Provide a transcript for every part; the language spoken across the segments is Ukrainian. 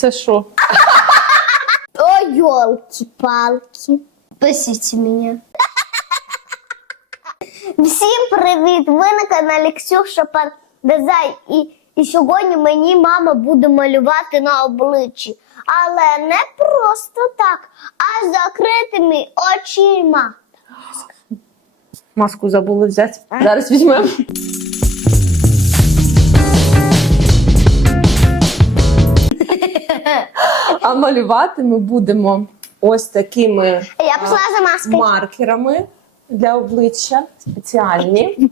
Це що? О, елки-палки. Спасите меня. Всім привіт! Ви на каналі Ксюша Пан Дизайн. І, і сьогодні мені мама буде малювати на обличчі. Але не просто так, а з закритими очима. Маску забули взяти. Зараз візьмемо. А малювати ми будемо ось такими Я пішла за маскою. маркерами для обличчя спеціальні.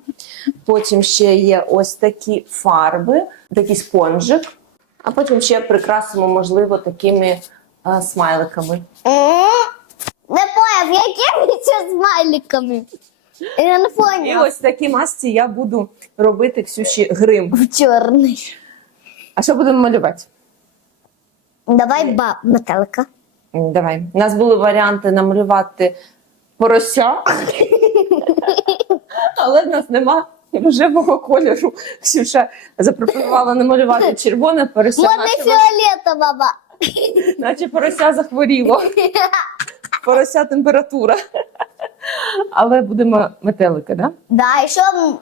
Потім ще є ось такі фарби, такий спонжик. А потім ще прикрасимо, можливо, такими е, смайликами. М, Не поняв, якими це смайликами? Я не І поняв. ось в такій масці я буду робити Ксюші грим. Чорний. А що будемо малювати? Давай ба метелика. Давай. У нас були варіанти намалювати порося, але в нас нема рожевого кольору. Ксюша запропонувала намалювати червоне порося, Можна наче, фіолетового. наче порося захворіло. Порося температура. Але будемо метелика, да? Да, еще м,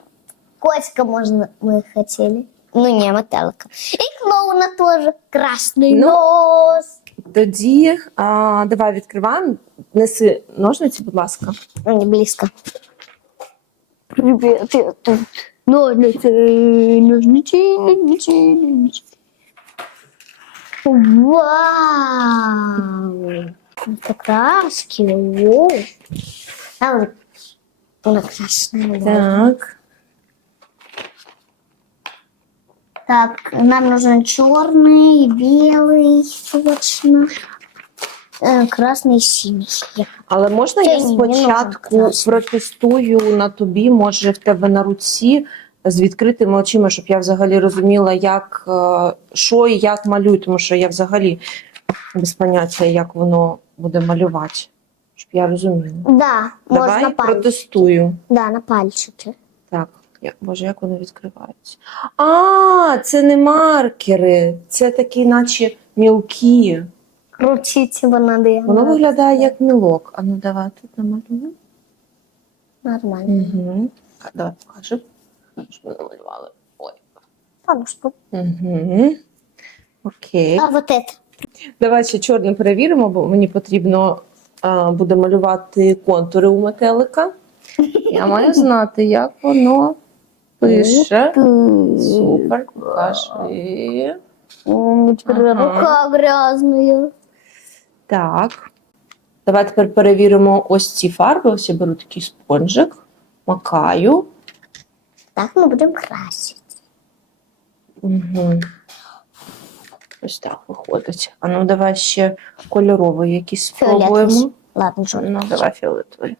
котика можно мы хотели. Ну не, метелика. И клоуна тоже. Красный Ну. нос. Тоді а, давай відкриваємо. Неси ножниці, будь ласка. Ну, не близко. Привет, я тут. Ножницы, ножницы, ножницы, ножницы. Вау! Это краски, о. А вот она красная. Так. Так, нам нужен черный, белый, точно. Э, Красный, синий. Я- Але можна я Ні, не нужен спочатку красний. протестую на тобі, може в тебе на руці з відкритими очима, щоб я взагалі розуміла, як е, що і як малюю, тому що я взагалі без поняття, як воно буде малювати. Щоб я розуміла. Да, Давай можно пальчики. протестую. Да, на пальчики. Так, боже, як воно відкривається? А, це не маркери, це такі, наче мілкі. Крутить его надо. Воно виглядає як мілок. А ну давай тут намалюємо. Нормально. Угу. Давай покажи. Що ми намалювали. Ой. Подушку. Угу. Окей. А вот это. Давай ще чорним перевіримо, бо мені потрібно а, буде малювати контури у метелика. Я маю знати, як воно пише. Супер, покажи. М, теперь Ага. Рука грязная. Так. Давай тепер перевіримо ось ці фарби. Ось я беру такий спонжик, макаю. Так мы будем красить. Угу. Ось так виходить. А ну давай ще кольоровий якийсь спробуємо. Фиолетовый. Ладно, Ну, черный. давай фіолетовий.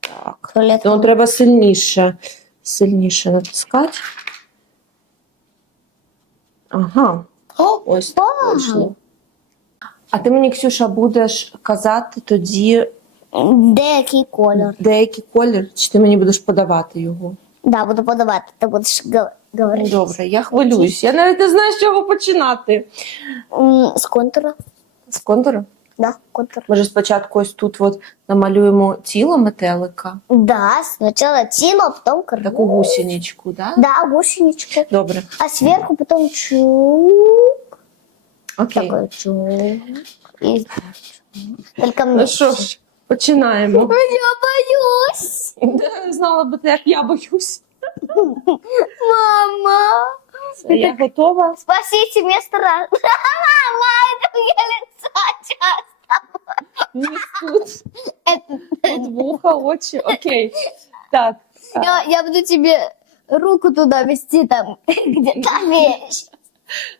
Так. Фиолетовый. Ну, треба сильніше, сильніше натискати. Ага, О, ось так вийшло. А ти мені, Ксюша, будеш казати тоді Деякий колір. деякий колір, чи ти мені будеш подавати його? Да, буду подавати, ти будеш говорити. Добре, я хвилююсь. Я навіть не знаю, з чого починати. З контура. З контуру? Да, контур. Може, спочатку ось тут от намалюємо тіло метелика, Да, спочатку тіло, а потім крыло. таку гусеничку, да? Да, гусеничку. Добре. А сверху потом чук. Окей. Такой чук. И Только мне. Ну що ж, починаємо. Я боюсь. Да, Знала би ти, як я боюсь. Мама. Все, Я готова. Спасите, мне страшно. Мама, это мне лица часто. Ні, тут, тут вуха, очі. Окей. Так. Я, я буду тебе руку туда вести, там, где та вещь.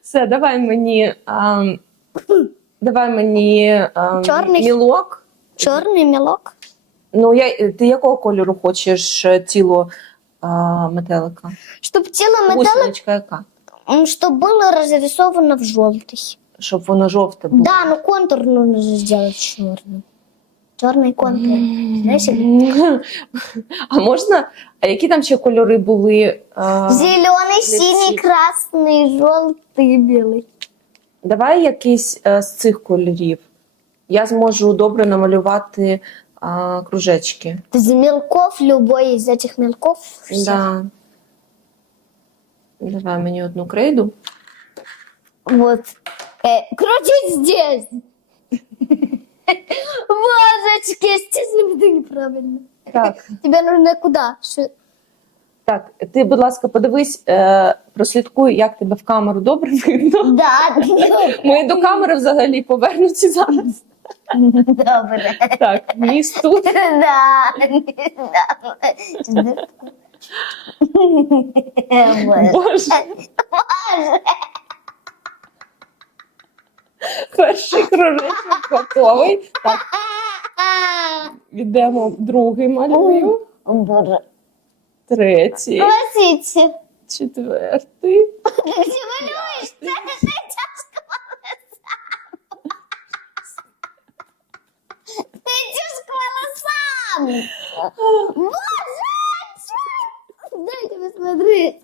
Все, давай мені. ам, давай мені ам, Чорний? мілок. Черный мелок. Ну, я, ти якого кольору хочеш е, тіло а, метелика? Чтоб тело металла, Гусеничка яка? чтобы было разрисовано в желтый. Щоб воно жовте було. Да, но контур нужно сделать черным. Черный контур. Знаешь, А можна? А які там ще кольори були? А, зеленый, Лици. синий, красный, желтый, белый. Давай якийсь е, з цих кольорів. Я зможу добре намалювати а, кружечки. Из мелков, любой из этих мелков. всех. Да. Давай мені одну крейду. Вот. Э, крути здесь. Божечки, естественно, это неправильно. Так. Тебе нужно куда? Что- Так, ти, будь ласка, подивись, е, прослідкуй, як тебе в камеру добре видно. Да. Ми до камери взагалі повернуті зараз. Добре. Так, ніс тут. Да. Да. Боже, перший кружечок готовий. Так, відемо другий малюю, Боже. третій, Простите. четвертий. Ты малюешь? Ты Ты идешь к волосам. Боже! Дайте посмотреть.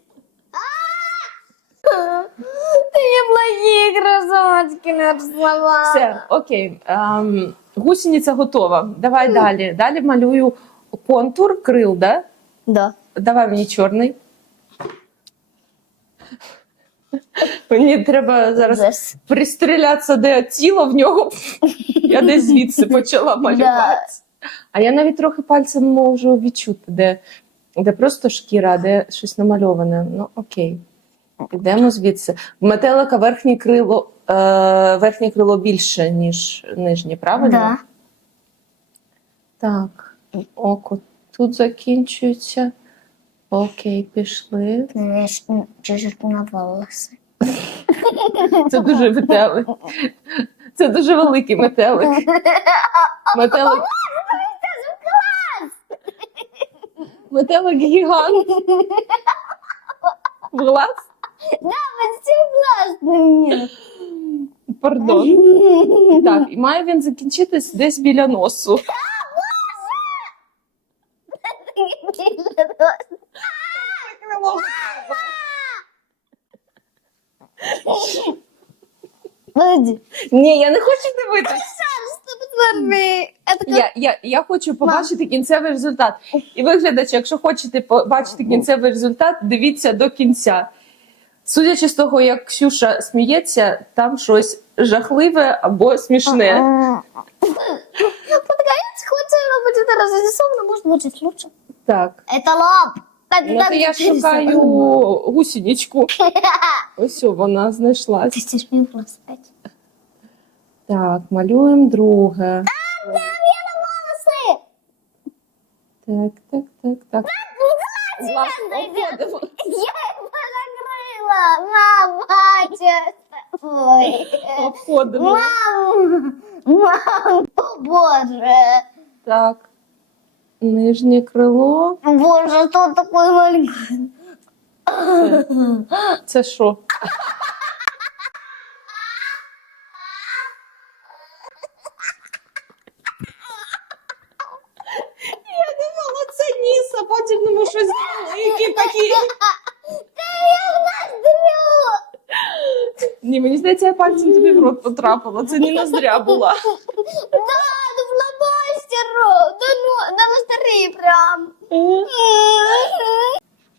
Неплохие красотки нарисовала. Все, окей. Ем, гусениця готова. Давай далі. Далі малюю контур крил, да? Да. Давай мені чорний. Мені треба зараз Ужас. пристрілятися, де тіло в нього. Я десь звідси почала малювати. А я навіть трохи пальцем можу відчути, де, де просто шкіра, а де щось намальоване. Ну, окей. Йдемо звідси. В метелика верхнє крило, е, верхнє крило більше, ніж нижнє, правильно? Да. Так, око тут закінчується. Окей, пішли. Чуть-чуть на волосы. Це дуже метелик. Це дуже великий метелик. Метелик. Метелик гігант. Глаз? Классный. Пардон. Так, і має він закінчитись десь біля носу. Подожди. Ні, я не хочу дивитися. Я, я, я хочу побачити кінцевий результат. І ви, глядачі, якщо хочете побачити кінцевий результат, дивіться до кінця. Судячи з того, як Ксюша сміється, там щось жахливе або смішне. Подгонять хоть оно будет разрисовано, может будет лучше. Так. Это лоб. Так, Ну, так, то я нарисовано. шукаю гусінічку. Ось о, вона знайшлась. Ты стишь мне волосы опять. Так, малюємо друге. Волосы! Так, так, так, так. Власне, Зайдет. обходимо. Я Мама, честно. Ой. Обходимо. Мам, мам, о боже. Так. Нижнє крило. Боже, что такое маленьке? Це що? Я думала, це ніс, а потім думаю, щось велике такі. Да я в ноздрю. Ні, мені здається, я пальцем тобі в рот потрапила. Це не ноздря була. Да, да фломастеру. Да ну, на ноздрі прям.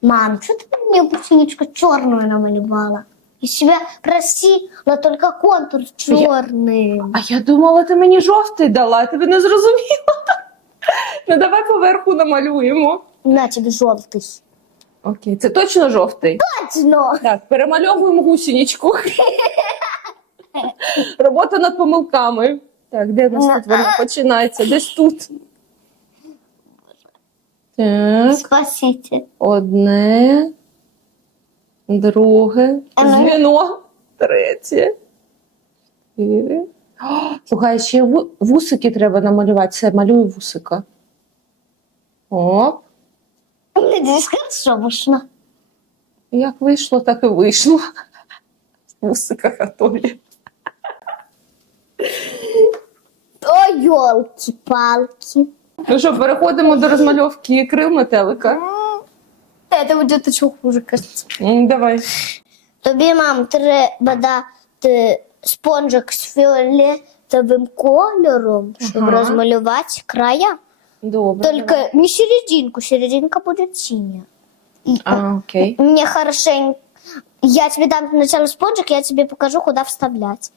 Мам, что ты мне бусиничку черную намалевала? И себя просила только контур черный. А я думала, ти мені жовтий дала, я тебе не зрозуміла. Ну давай поверху намалюємо. На тебе желтый. Окей, це точно жовтий. Точно. Так, перемальовуємо гусінічку. Робота над помилками. Так, де в нас тут вона починається? Десь тут. Так, Спасите. одне, друге, А ну. звіно, третє. Чотири. О, Слухай, ще ву- вусики треба намалювати. Це малюю вусика. Оп. Надеюсь, хорошо вышло. Як вийшло, так і вийшло. Вусика готові. О, елки-палки. Ну що, переходимо до розмальовки крил метелика. Это будет еще хуже, кажется. М, Давай. Тобі, мам, треба дати спонжик з фіолетовим кольором, щоб Ага. розмалювати края. Добре. Только не серединку, серединка будет синяя. И А, окей. Мне хорошенько... Я тебе дам сначала спонжик, я тебе покажу, куда вставлять.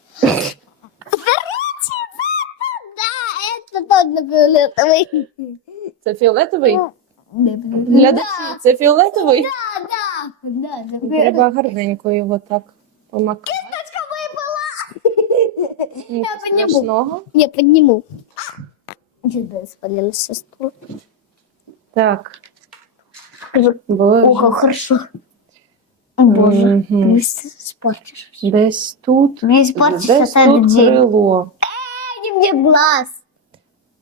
Да, это тот фиолетовый. Це фіолетовий? Да, Глядачі, це фіолетовий? да, да, да. Треба гарненько його так помакати. Кисточка выпала. Нічого Я підніму. страшного. Я подниму. Где спалила сестру? Так. Ого, Боже. хорошо. О, Боже, Мгм. ты мне испортишь. Десь тут. Мне испортишь Десь это тут людей. крило. Не мне глаз.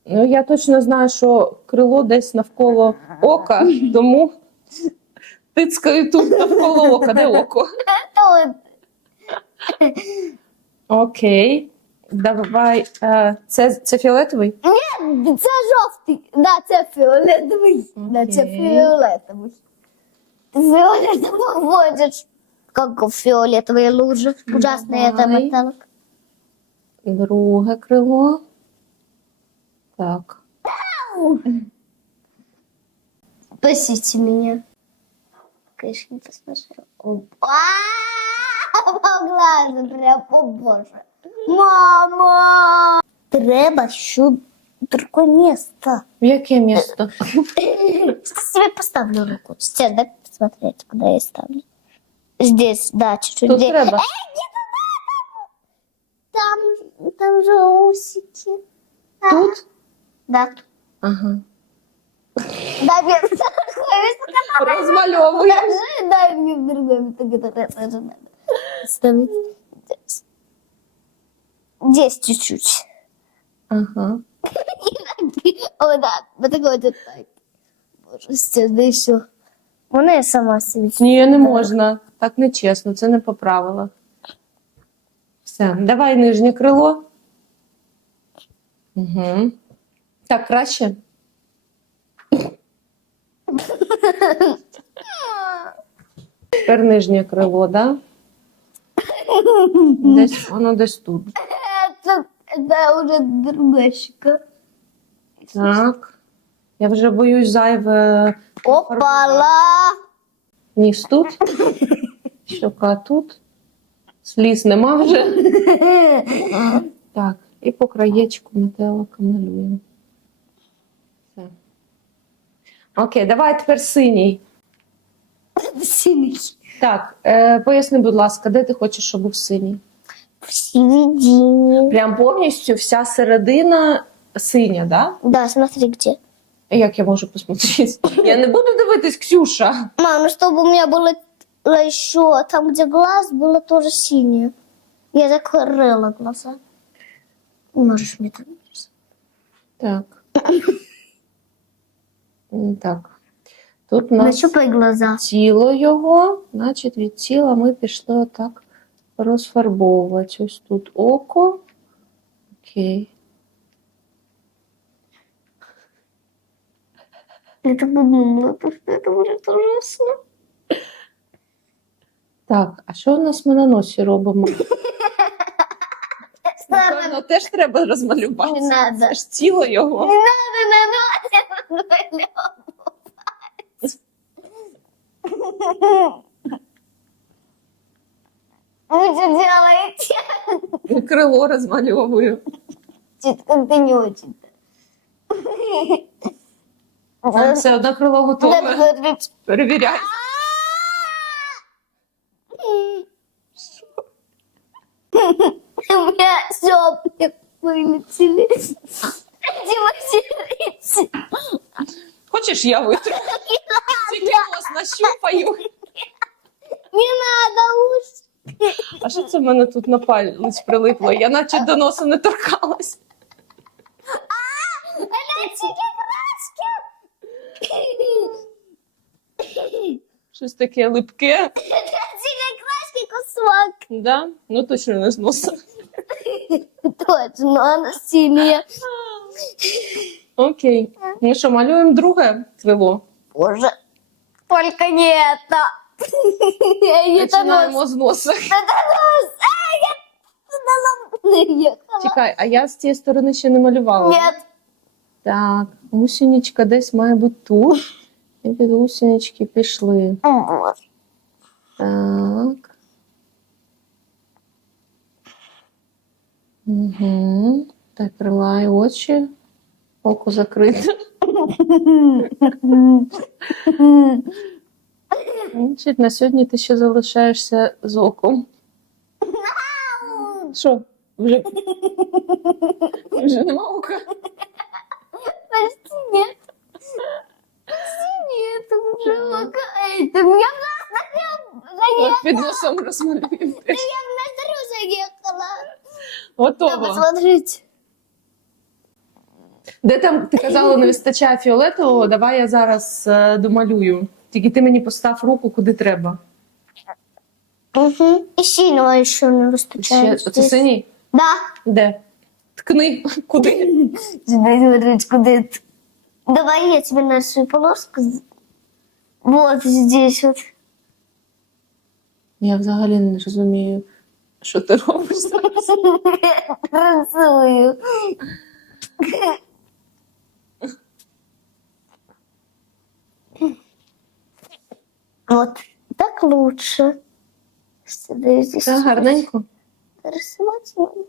Ну, я точно знаю, що крило десь навколо ока, тому тицькаю тут навколо ока. Де око? Это вот Окей. Давай. е, Це, це фіолетовий? Це жовтий. Да, це фіолетовий. Да, це Окей. фіолетовий. Ти фіолетовий водиш. Как в фиолетовые лужи. Ужасный это Давай. металлик. Друге крило. Так. Спасите меня. Конечно, не посмотрел. О, а, По глазу прям, о боже. Мама! Треба, щоб другое место. В яке місто? Сейчас тебе поставлю руку. Сейчас дай посмотреть, куда я ставлю. Здесь, да, чуть-чуть. Тут здесь. треба. Там, там же усики. А, Тут? Да. Ага. Дай мне место. Покажи, дай мне в другое место, которое тоже надо. Ставить здесь. Чуть-чуть. Ага. О, да, вот такой вот так. Боже, да еще. Можно я сама себе? Ні, не можна. Так не чесно, це не по правилах. Все, давай нижнє крило. Угу. Так, краще. Тепер нижнє крило, да? Десь воно десь тут. Это, это уже. Так. Я вже боюсь зайве. Опала! Ніс тут. Щока тут. Сліз нема вже. Так, і по краєчку метелика малюємо. Все. Окей, давай тепер синій. Синий. Так, е, поясни, будь ласка, де ти хочеш, щоб був синій? В середине. Прям повністю вся середина синя, да? Да, смотри где. Як я можу посмотрети? Я не буду дивитись, Ксюша. Мам, ну чтобы у меня было еще там, где глаз, было тоже синее. Я закрыла глаза. Можешь мне там нарисовать? Так. М, Так. Тут у нас Нащупай глаза. тіло його, значить від тіла ми пішли отак розфарбовувати. Ось тут око. Окей. Я так это будет ужасно. Так, а що у нас ми на носі робимо? Напевно, теж треба розмалювати. Не надо. Це ж тіло його. Не надо наносить Вы что делаете? Крило розмальовую. Чуть как-то не очень. А, Все, одне крило готове. Надо Перевіряй. У меня сопли вылетели. Дима, сердце. Хочеш, я витру? Тільки нос нащупаю. Не надо уж. А що це в мене тут на палець прилипло? Я наче до носу не торкалась. Щось таке липке. Кусок. Да? Ну точно не з носа. Точно, она синяя. Окей. Ми що, малюємо друге крило? Боже, только не это. Это нос. Починаємо з носа. Это нос. Ай, это ехала. Чекай, а я з цієї сторони ще не малювала. Нет. Так, гусеничка десь має бути тут. І від гусенички пішли. Так. Угу. Так, крила очі. Око закрите. Значить, на сьогодні ти ще залишаєшся з оком. Що? Вже, вже нема ока? Почти нет. Почти нет. Уже лагает. Ты меня в От під носом розмалюємо. Я на здоровье заехала. Готово. Де там ти казала, не вистачає фіолетового? Давай я зараз е, домалюю. Тільки ти мені постав руку куди треба. Угу. И синего еще не Ще, выстачает. оце синій? Да. Де? Ткни куди? Смотреть. Давай я тебе нарисую полоску. Вот здесь вот. Я взагалі не розумію, що ти робиш зараз. Рисую. Вот так лучше. Сюда здесь Це гарненько. рисовать надо.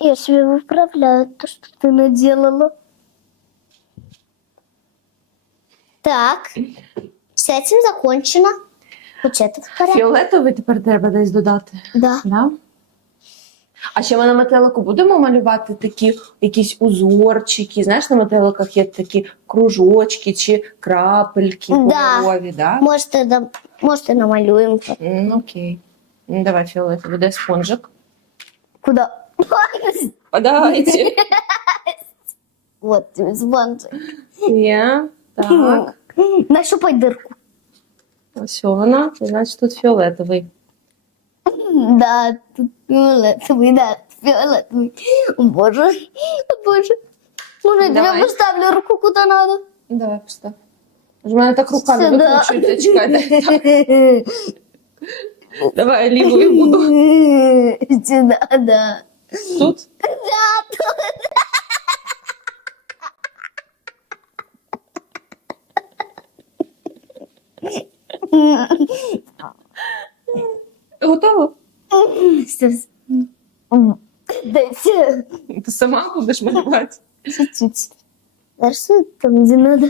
Я себе выправляю то, что ты наделала. Так, с этим закончено. Вот это в порядке. Фіолетовий тепер треба десь додати. Да. Да? А ще ми на метелику будемо малювати такі якісь узорчики. Знаєш, на метеликах є такі кружочки чи крапельки Да. кольорові, да? Может, это, может, и намалюем. М, окей. Ну, давай фіолетовий, де спонжик? Куда? Подайте. Вот, тебе звончик. Є. Так. Нащупай дырку. Ось вона. Значить, тут фіолетовий. Да, тут фиолетовый, да, фиолетовый. О, Боже, о, боже. Может, я тебе Давай. поставлю руку куда надо? Давай постав. Ж в мене так рука не Сюда. викручується. Чекайте. Давай лівою буду. Сюда, да. Тут. Да, тут. Готово? Ти сама будеш малювати. чуть-чуть. Нарисуй там, где надо.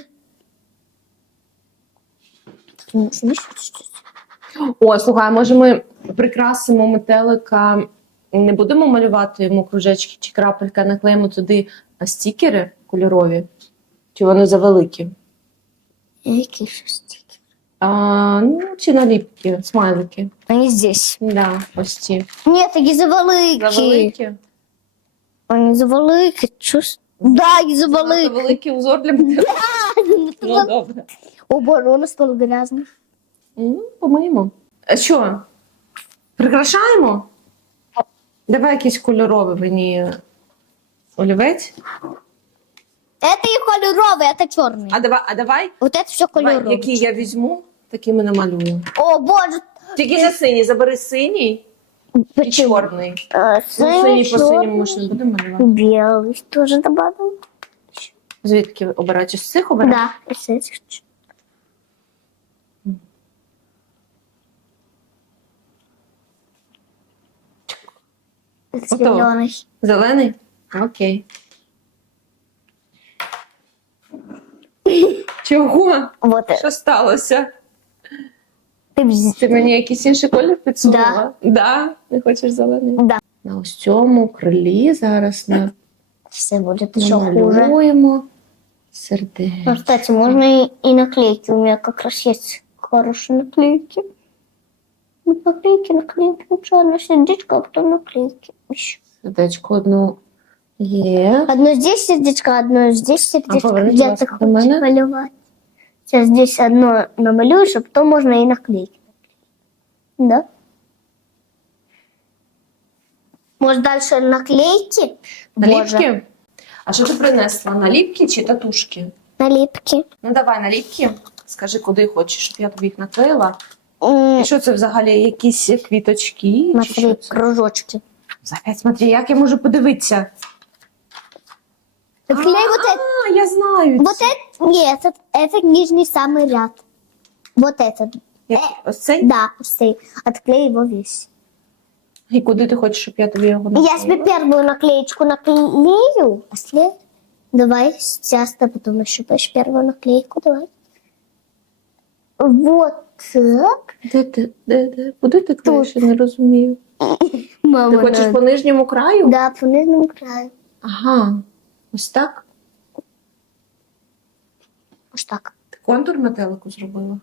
О, слухай, а може ми прикрасимо метелика, не будемо малювати йому кружечки чи крапелька, наклеїмо туди стікери кольорові? Чи вони завеликі? Какие шестики? А, ну, чи наліпки, смайлики. Они здесь. Да, ось ці. Нет, такие завалыки. Завеликі. Они завалыки. Чувств... Да, они Занадто завалыки. великий узор для метелика. Ну, добре. О, боже, он стал грязный. Ну, помиємо. А що? Прикрашаємо? Давай якийсь кольоровий мені олівець. Это и кольоровый, это черный. А давай, а давай, Вот это все давай кольоровый. який я візьму, такий ми намалюємо. О, боже. Тільки не синій, забери синій і Почему? чорний. А, Ну, синій по чёрный. синьому ми ж не будемо малювати. Белый тоже добавим. Звідки обирати? З цих обирати? Да, из этих. ч- Готово. Зеленый. Зелений? Окей. Чого? Вот это. Що сталося? Ты вз- Ти мені якийсь інший колір підсунула? Да. Не хочеш зелений? Да. На ось цьому крилі зараз на Все хуже. намалюємо Ну, сердечко. кстати, можно и, и наклейки. У меня как раз есть хорошие наклейки. Ну, Наклейки, наклейки. Сначала сердечко, а потом наклейки. Еще. Сердечко одну є. Одно здесь сердечко, одно здесь сердечко. повернись, Где ласка, ты Сейчас здесь одно намалюешь, а потом можно и наклейки. Да? Может, дальше наклейки? Боже. А що ти принесла? Наліпки чи татушки? Налипки. Ну давай наліпки. Скажи, куди хочеш, щоб я тобі їх наклеїла. І що це взагалі? Якісь квіточки? Чи що Смотри, це? кружочки. Опять смотри, як я можу подивитися? Клей вот это. А, я знаю. Вот это. Нет, это, это нижний самый ряд. Вот этот. Як- Ось цей? Да, пустый. Отклей его весь. І куди ти хочеш, щоб я тобі його Я себе первую наклеечку наклею. После... Давай сейчас ты потом нащупаешь первую наклейку. Давай. Вот так. Де ти? Де, де? Куди ти клеїш? Я не розумію. Мама, Ти хочеш да. по нижньому краю? Да, по нижнему краю. Ага. Ось так? Ось так. Ти контур метелику зробила?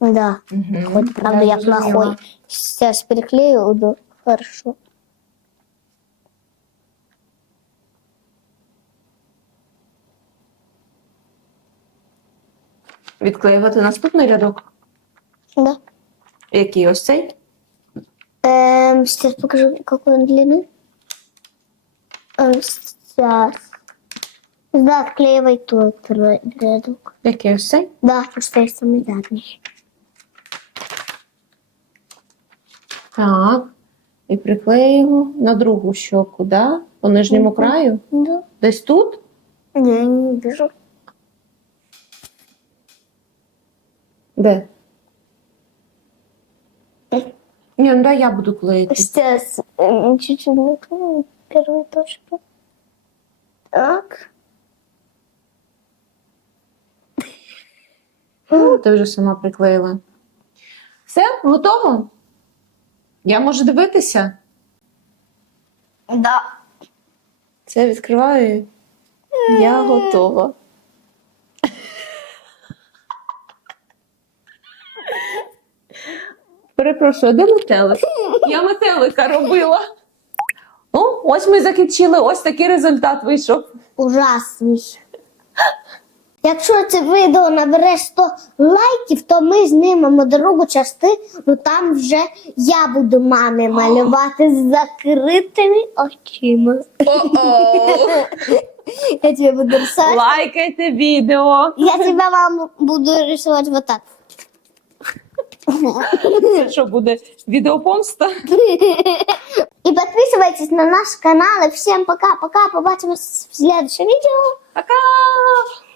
Да. Угу. Хоть, правда, я плохой. Сейчас переклею, да. Хорошо. Відклеювати наступний рядок. Да. Який ось цей? Эм, сейчас покажу, какой он длины. Эм, сейчас. Да, отклеивай тот ре- рядок. Який ось цей? Да, пускай самый задний. Так. І приклеїмо на другу щоку, да? По нижньому краю? Да. Десь тут? Не, не вижу. Де? Ні, ну дай я буду клеїти. Сейчас чуть-чуть наклею первую точку. Так. Ну, Ти вже сама приклеїла. Все, готово? Я можу дивитися? Да. Це відкриваю. Я готова. Перепрошую, де метелик? Я метелика робила. Ну, ось ми закінчили, ось такий результат вийшов. Ужасний. Якщо це відео набере 100 лайків, то ми знімемо другу частину, там вже я буду мамі малювати з закритими очима. Я тебе буду рисувати. Лайкайте відео. Я тебе вам буду рисувати вот так. Це що буде відеопомста? И подписывайтесь на наш канал. И всем пока-пока. Побачимось в следующем видео. Пока!